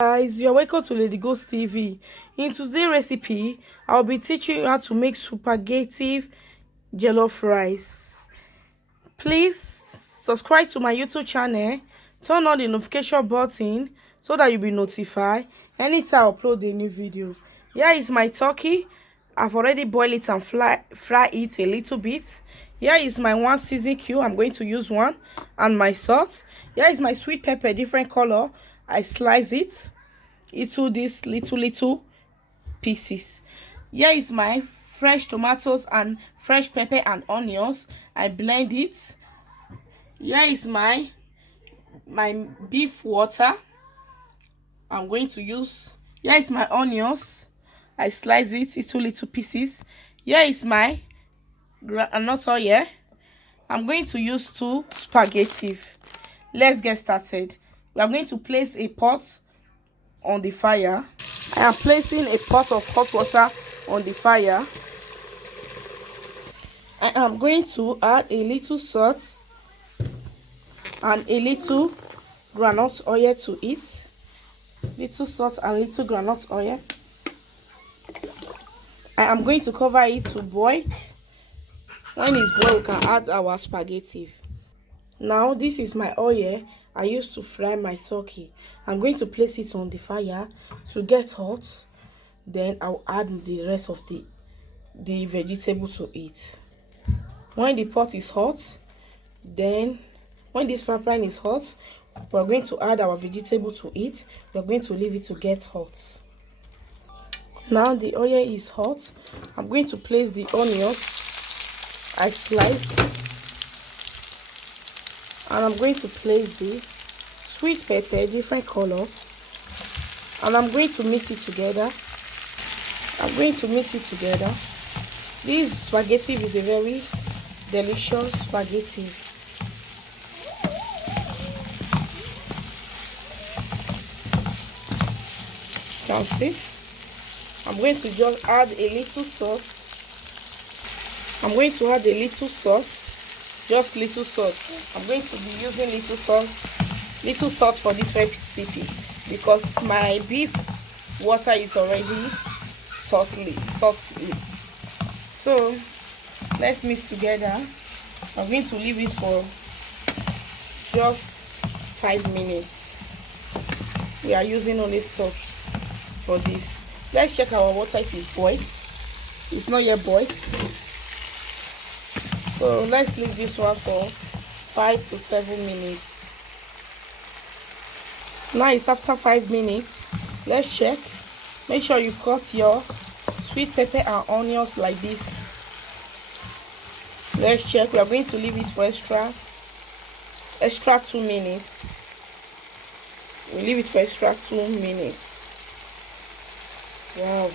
Guys, you're welcome to Lady Ghost TV. In today's recipe, I'll be teaching you how to make spaghetti jollof rice. Please subscribe to my YouTube channel, turn on the notification button so that you'll be notified anytime I upload a new video. Here is my turkey. I've already boiled it and fry it a little bit. Here is my one season cube. I'm going to use one, and my salt. Here is my sweet pepper, different color. I slice it into these little pieces. Here is my fresh tomatoes and fresh pepper and onions. I blend it. Here is my beef water. I'm going to use. Here is my onions. I slice it into little pieces. Here is my groundnut oil. I'm going to use 2 spaghetti. Let's get started. We are going to place a pot on the fire. I am placing a pot of hot water on the fire. I am going to add a little salt and a little groundnut oil to it. Little salt and little groundnut oil. I am going to cover it to boil. When it's boiled, we can add our spaghetti. Now this is my oil I used to fry my turkey. I'm going to place it on the fire to get hot. Then I'll add the rest of the vegetable to it. When the pot is hot, then when this fry pan is hot, we're going to add our vegetable to it. We're going to leave it to get hot. Now the oil is hot. I'm going to place the onions I slice. And I'm going to place the sweet pepper, different color, and I'm going to mix it together. This spaghetti is a very delicious spaghetti. You can see. I'm going to just add a little salt. Just little salt. I'm going to be using little salt for this recipe because my beef water is already salty. So let's mix together. I'm going to leave it for just 5 minutes. We are using only salt for this. Let's check our water if it's boiled. It's not yet boiled. So let's leave this one for 5 to 7 minutes. Now it's after 5 minutes. Let's check. Make sure you cut your sweet pepper and onions like this. Let's check. We are going to leave it for extra 2 minutes. We leave it for extra 2 minutes. Wow.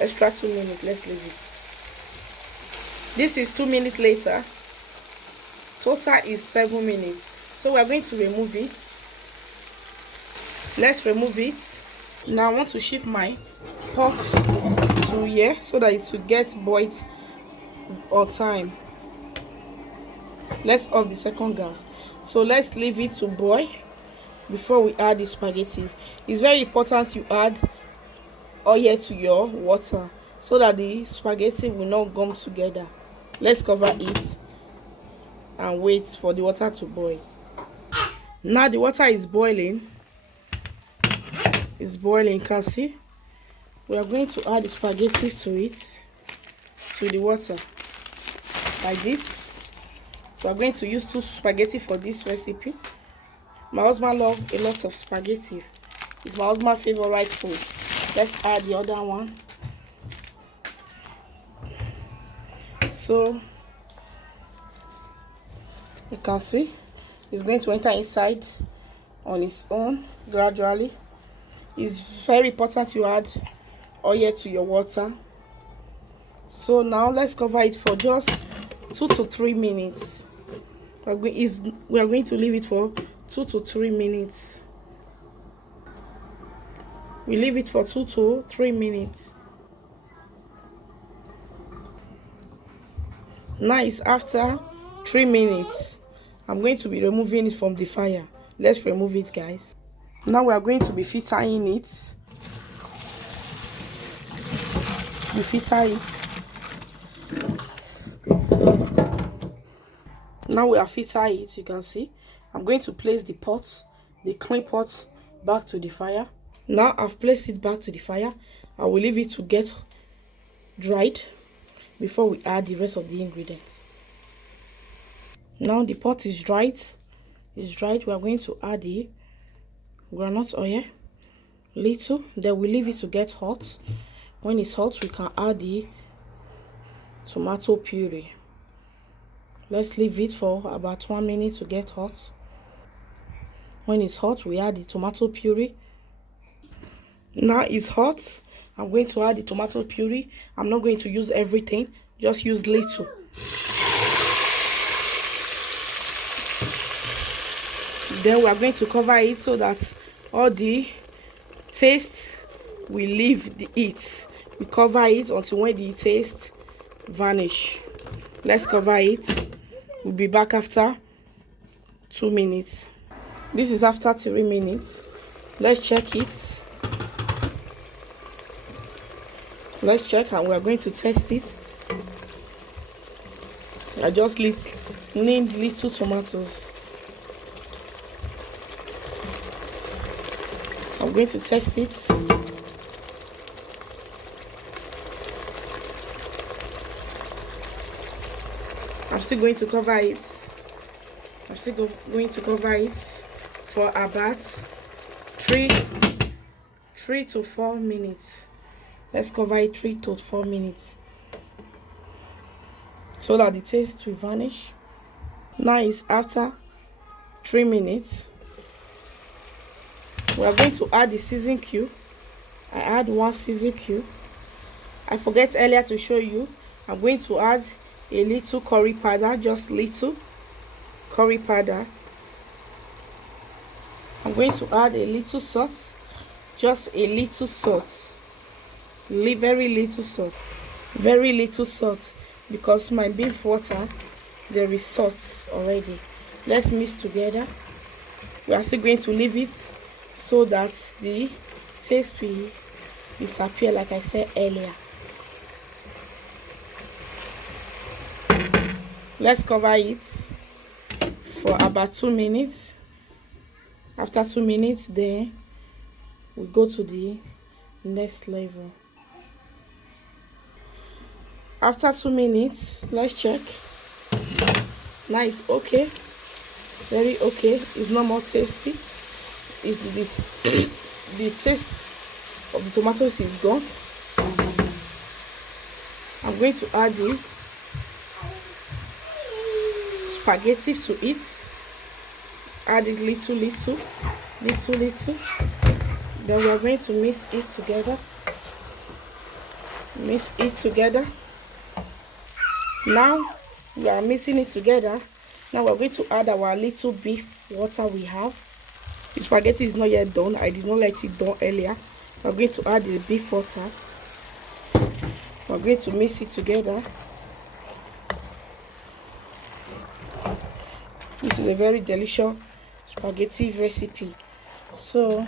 Extra 2 minutes. Let's leave it. This is 2 minutes later. Total is 7 minutes. So we are going to remove it. Let's remove it. Now I want to shift my pot to here so that it will get boiled on time. Let's off the second gas. So let's leave it to boil before we add the spaghetti. It's very important you add oil to your water so that the spaghetti will not gum together. Let's cover it and wait for the water to boil. Now the water is boiling. It's boiling, you can see. We are going to add the spaghetti to the water like this. We are going to use 2 spaghetti for this recipe. My husband loves a lot of spaghetti. It's my husband's favorite food. Let's add the other one. So you can see it's going to enter inside on its own gradually. It's very important you add oil to your water. So now let's cover it for just 2 to 3 minutes. We are going to leave it for 2 to 3 minutes. We leave it for 2 to 3 minutes. Now it's after 3 minutes. I'm going to be removing it from the fire. Let's remove it, guys. Now we are going to be filtering it. We filter it. Now we are filtering it. You can see I'm going to place the pot, the clean pot, back to the fire. Now I've placed it back to the fire. I will leave it to get dried before we add the rest of the ingredients. Now the pot is dried. It's dried. We are going to add the groundnut oil, little. Then we leave it to get hot. When it's hot, we can add the tomato puree. Let's leave it for about 1 minute to get hot. When it's hot, we add the tomato puree. Now it's hot. I'm going to add the tomato puree. I'm not going to use everything, just use little. Then we are going to cover it so that all the taste will leave the it. We cover it until when the taste vanish. Let's cover it. We'll be back after 2 minutes. This is after 3 minutes. Let's check it. Let's check, and we are going to test it. I just need little tomatoes. I'm going to test it. I'm still going to cover it. I'm still going to cover it for about 3 to 4 minutes. Let's cover it 3 to 4 minutes so that the taste will vanish. Now it's after 3 minutes. We are going to add the season cube. I add 1 season cube. I forget earlier to show you. I'm going to add a little curry powder, just little curry powder. I'm going to add a little salt, just a little salt, very little salt, because my beef water there is salt already. Let's mix together. We are still going to leave it so that the taste will disappear, like I said earlier. Let's cover it for about 2 minutes. After 2 minutes, then we go to the next level. After 2 minutes, let's check. Now it's okay, very okay. It's not more tasty. It's the taste of the tomatoes is gone. I'm going to add the spaghetti to it. Add it little. Then we are going to mix it together. Now we are mixing it together. Now we're going to add our little beef water we have. The spaghetti is not yet done. I did not let it done earlier. We're going to add the beef water. We're going to mix it together. This is a very delicious spaghetti recipe. So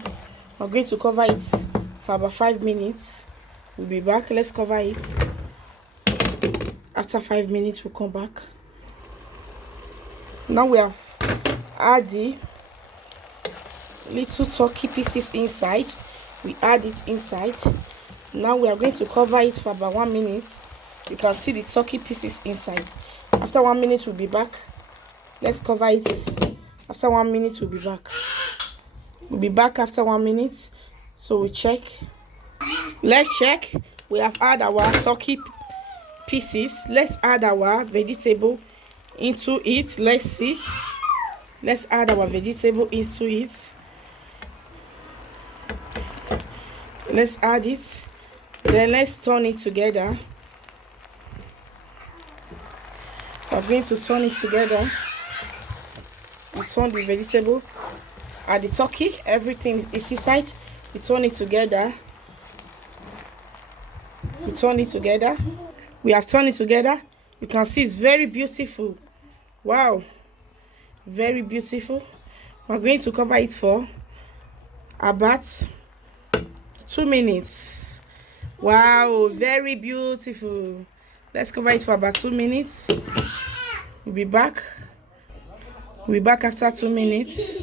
we're going to cover it for about 5 minutes. We'll be back. Let's cover it. After 5 minutes, we'll come back. Now we have added little turkey pieces inside. We add it inside. Now we are going to cover it for about 1 minute. You can see the turkey pieces inside. After 1 minute, we'll be back. Let's cover it. After 1 minute, we'll be back. We'll be back after 1 minute. So we check. Let's check. We have added our turkey pieces. Let's add our vegetable into it. Let's see. Let's add our vegetable into it. Let's add it. Then let's turn it together. We're going to turn it together. We turn the vegetable and the turkey, everything is inside. We turn it together. We turn it together. We have turned it together. You can see it's very beautiful. Wow, very beautiful. We're going to cover it for about 2 minutes. Wow, very beautiful. Let's cover it for about 2 minutes. We'll be back. We'll be back after 2 minutes.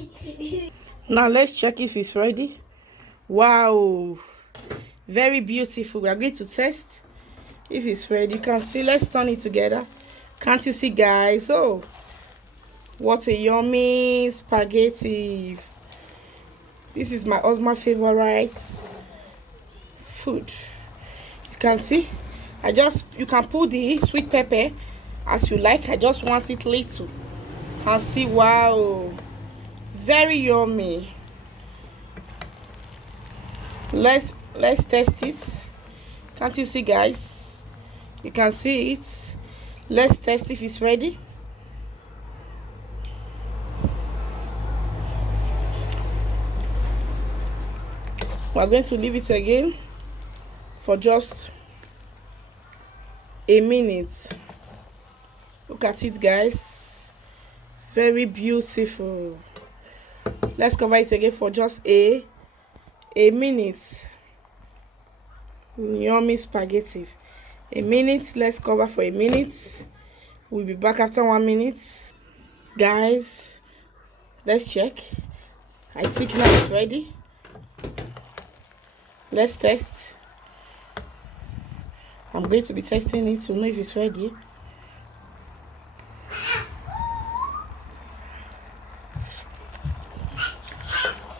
Now let's check if it's ready. Wow, very beautiful. We are going to test if it's ready. You can see. Let's turn it together. Can't you see, guys? Oh, what a yummy spaghetti. This is my husband's favorite food. You can see. You can put the sweet pepper as you like. I just want it little. You can see. Wow, very yummy. Let's test it. Can't you see, guys? You can see it. Let's test if it's ready. We're going to leave it again for just a minute. Look at it, guys. Very beautiful. Let's cover it again for just a minute. Yummy spaghetti. A minute. Let's cover for a minute. We'll be back after 1 minute. Guys, let's check. I think now it's ready. Let's test. I'm going to be testing it to know if it's ready.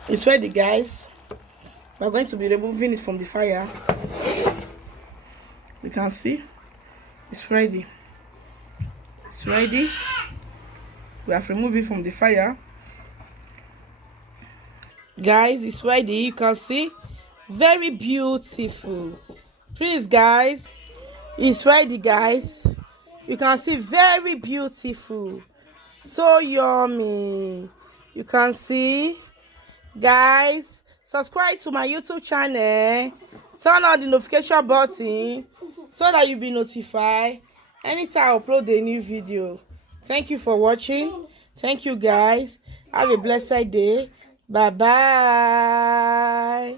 It's ready, guys. We're going to be removing it from the fire. You can see it's ready. It's ready. We have removed it from the fire. Guys, it's ready. You can see. Very beautiful. Please, guys, it's ready, guys. You can see. Very beautiful. So yummy. You can see. Guys, subscribe to my YouTube channel. Turn on the notification button so that you'll be notified anytime I upload a new video. Thank you for watching. Thank you, guys. Have a blessed day. Bye bye.